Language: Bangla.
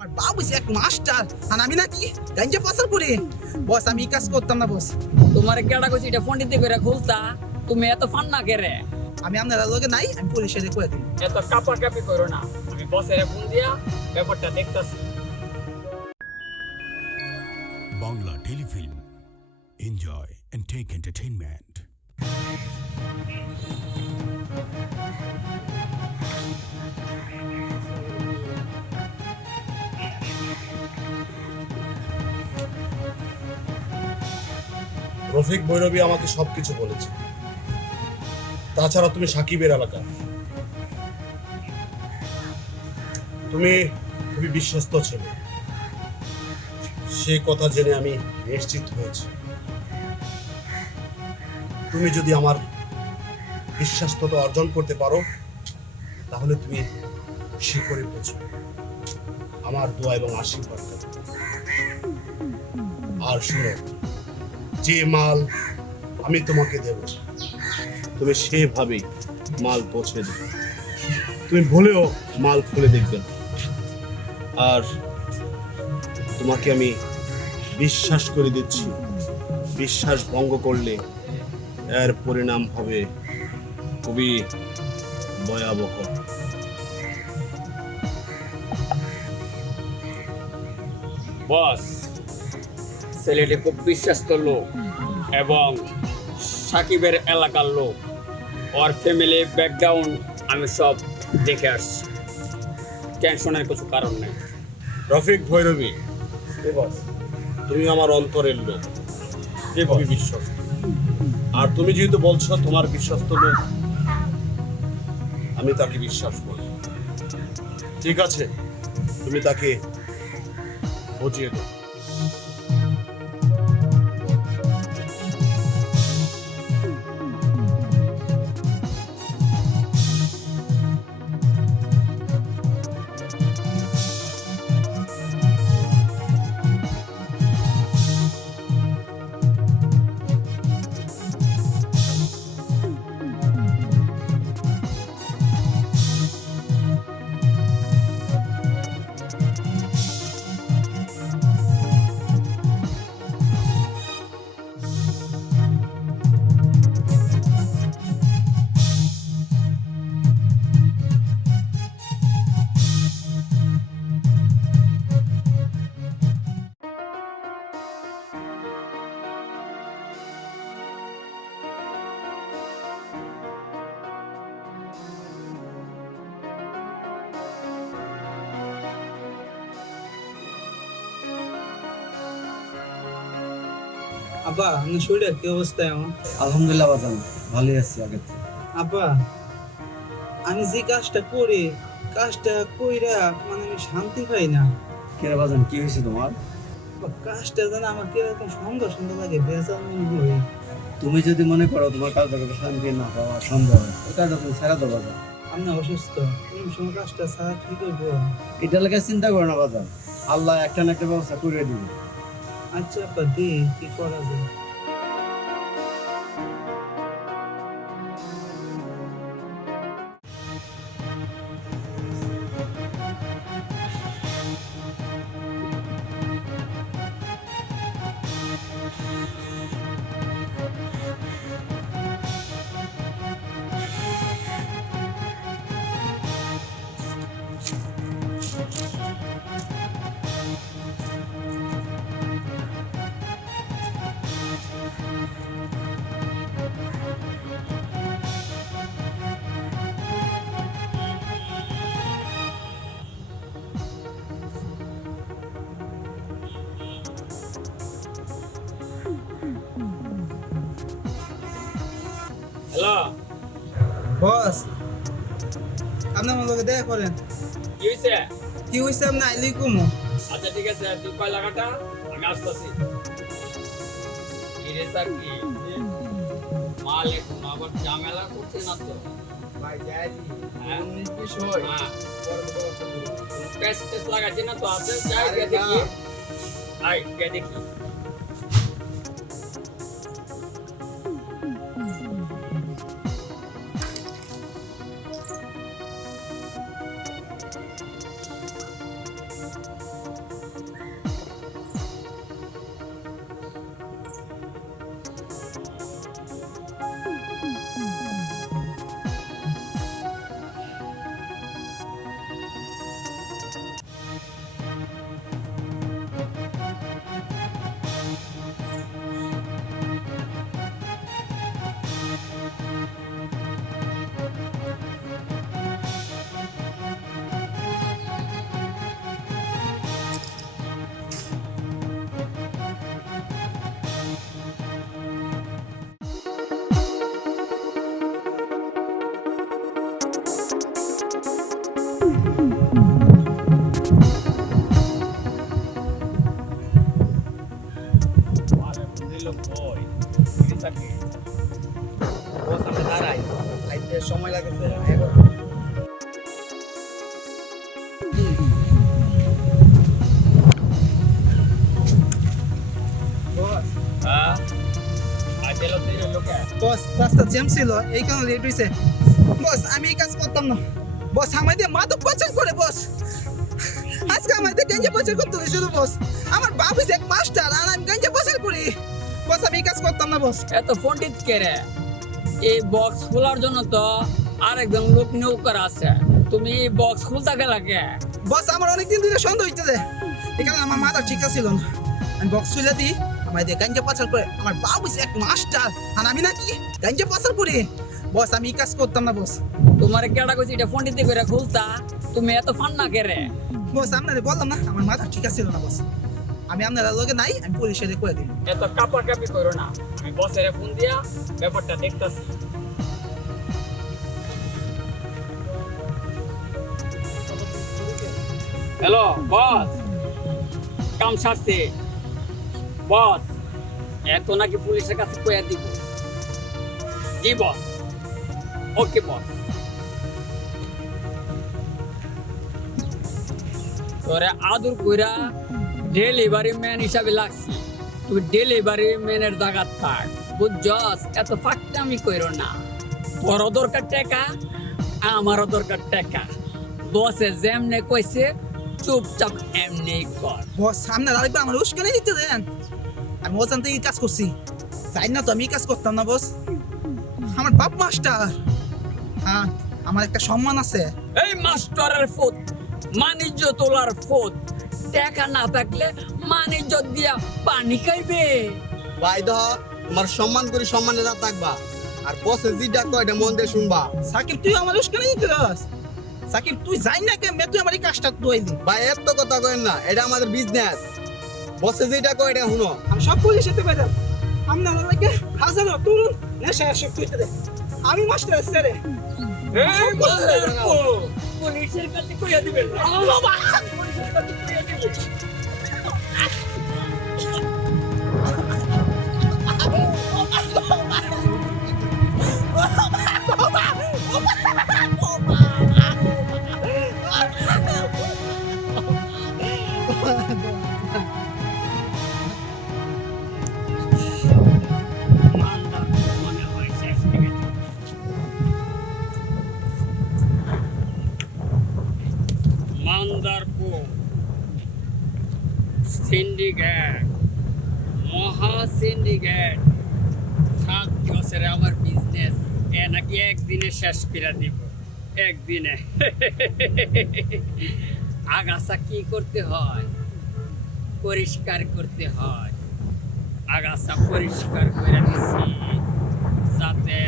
আমার বাবু এক মাস্টার আর আমি নাকি গাঞ্জা পাচার করি। বস আমি কাজ করতাম না বস। তোমার কেডা কইছি এটা ফোন দিতে করে খুলতা তুমি এত ফান না কেরে আমি আপনার লগে নাই আমি পুলিশের করে দিই। এত কাপা কাপি করো না। আমি বসের ফোন দিয়া ব্যাপারটা দেখতাছি। Bangla telefilm enjoy and take entertainment. Rafiq Bhairavi আমাকে সবকিছু বলেছে। তাছাড়া তুমি সাকিবের এলাকা। তুমি খুবই বিশ্বস্ত ছেলে। সে কথা জেনে আমি নিশ্চিত হয়েছি। তুমি যদি আমার বিশ্বাস্ততা অর্জন করতে পারো, তাহলে তুমি শিখরে পৌঁছো আমার দোয়া এবং আশীর্বাদ আর শুনো, যে মাল আমি তোমাকে দেব, তুমি সেভাবেই মাল পৌঁছে দেবে। তুমি ভুলেও মাল খুলে দেখবে। আর তোমাকে আমি বিশ্বাস করে দিচ্ছি, বিশ্বাস ভঙ্গ করলে এর পরিণাম হবে খুবই ভয়াবহ। বস ছেলেটি খুব বিশ্বাস্ত লোক এবং সাকিবের এলাকার লোক। ওর ফ্যামিলি ব্যাকগ্রাউন্ড আমি সব দেখে আসছি। টেনশনের কিছু কারণ নেই। রফিক ভৈরবী তুমি আমার অন্তরের লোক। খুবই বিশ্বস্ত। আর তুমি যেহেতু বলছো তোমার বিশ্বস্ত লোক আমি তাকে বিশ্বাস করি। ঠিক আছে? তুমি তাকে 어지에도? আব্বা আপনার শরীরের কি অবস্থা এখন আলহামদুলিল্লাহ বাজান ভালোই আছি আগের থেকে। আব্বা আমি যে কাজটা করি কাজটা কইরা মানে আমি শান্তি পাই না। কেরা বাজান কি হয়েছে তোমার? কাজটা যেন আমার কীরকম সন্দেহ সন্দেহ লাগে বেজাল মনে হয়। তুমি যদি মনে করো তোমার কাজটা করতে শান্তি না পাওয়া সম্ভব ওই কাজটা তুমি ছেড়ে দাও বাজান। আমি অসুস্থ কোন সময় কাজটা ছাড়া ঠিক হইব এটা লেগে চিন্তা করো না বাজান। আল্লাহ একটা না একটা ব্যবস্থা করে দিবে। আচ্ছা আপা দে কি করা যায়? বস আপনি আমার লগে দেখা করেন কি হয়েছে কি হইছে আপনি আইলি কুমো আচ্ছা ঠিক আছে তুই কয় লাগাটা আমি আসতেছি কি রে স্যার কি মাল এখন আবার ঝামেলা করছে না তো ভাই যাই হ্যাঁ? বিষয় হ্যাঁ পেস্ট টেস্ট না তো আছে যাই গিয়ে দেখি বস, রাস্তা জ্যাম ছিল, এই কারণে লেট হয়েছে বস, আমি এই কাজ করতাম না। বস আমাদের মাদক পাচার করে, বস। আজকে আমাদের গেঞ্জে পাচার করতে শুধু বস। আমার বাবু এক মাস্টার আর আমি গেঞ্জে পাচার করি। বস আমি কাজ করতাম না বস। এত পণ্ডিত কে রে? এই বক্স খোলার জন্য তো আরেকজন লোক নিয়োগ করা আছে। তুমি এই বক্স খুলতে গেলা কে? বস আমার অনেকদিন ধরে সন্দেহ হইতেছে। এখানে আমার মাথা ঠিক ছিল না। আমি বক্স খুলে দিই আমার দিয়ে গাঞ্জা পাচার করে আমার বাবু এক মাস্টার আর আমি নাকি গাঞ্জা পাচার করি। বস আমি কাজ করতাম না বস। তোমার কেডা কইছি এটা পণ্ডিত করে খুলতা? তুমি এত ফান না কে রে? বস আপনাদের বললাম না আমার মাথা ঠিক ছিল না বস। আমি আপনারা লগে নাই, আমি পুলিশের করে দিই এত কাপড় কাপি করো না। আমি বসের ফোন দিয়া ব্যাপারটা দেখতাছি। হ্যালো, বস। কাম সারছে। বস, এত নাকি পুলিশের কাছে কয়া দিব। জি, বস। ওকে, বস। তোরে আদর কইরা ডেলিভারি ম্যান হিসাবে লাগছি। তুই ডেলিভারি ম্যানের জায়গা থাক। বুঝছস? এত ফাঁকটামি কইরো না। তোরও দরকার টাকা আমারও দরকার টাকা। বসে যেমনে কইছে চুপচাপ এমনি কর। বস আপনারা আরেকবার আমার উস্কানি দিতে দেন। আমি অজান্তে এই কাজ করছি। চাই না তো আমি এই কাজ করতাম না বস। আমার বাপ মাস্টার। হ্যাঁ আমার একটা সম্মান আছে। এই মাস্টারের ফুট মানিজ্য তোলার ফুট টাকা না থাকলে মানিজ্য দিয়া পানি খাইবে। ভাই দহ তোমার সম্মান করে সম্মানে যা থাকবা। আর বসে যেটা কয়টা মন দিয়ে শুনবা। সাকিব তুই আমার উস্কানি দিতে দাস সাকিব তুই যাই না কেমন তুই আমার এই কাজটা দোয়াইলি ভাই এত কথা কয়েন না এটা আমাদের বিজনেস বসে যেটা কয় এটা শুনো। আমি সব পুলিশ যেতে পারি আপনারা লাগে হাজারো তরুণ নেশা সব করতে দেয়। আমি মাস্টার আছে রে এই ফুট, পুলিশের কাছে কইয়া দিবেন বাবা পুলিশের কাছে কইয়া দিবেন। সিন্ডিকেট। মহা সিন্ডিকেট সাত বছরে আমার বিজনেস এ নাকি একদিনে শেষ করে দিব। একদিনে। আগাছা কি করতে হয়? পরিষ্কার করতে হয়। আগাছা পরিষ্কার করে দিছি। যাতে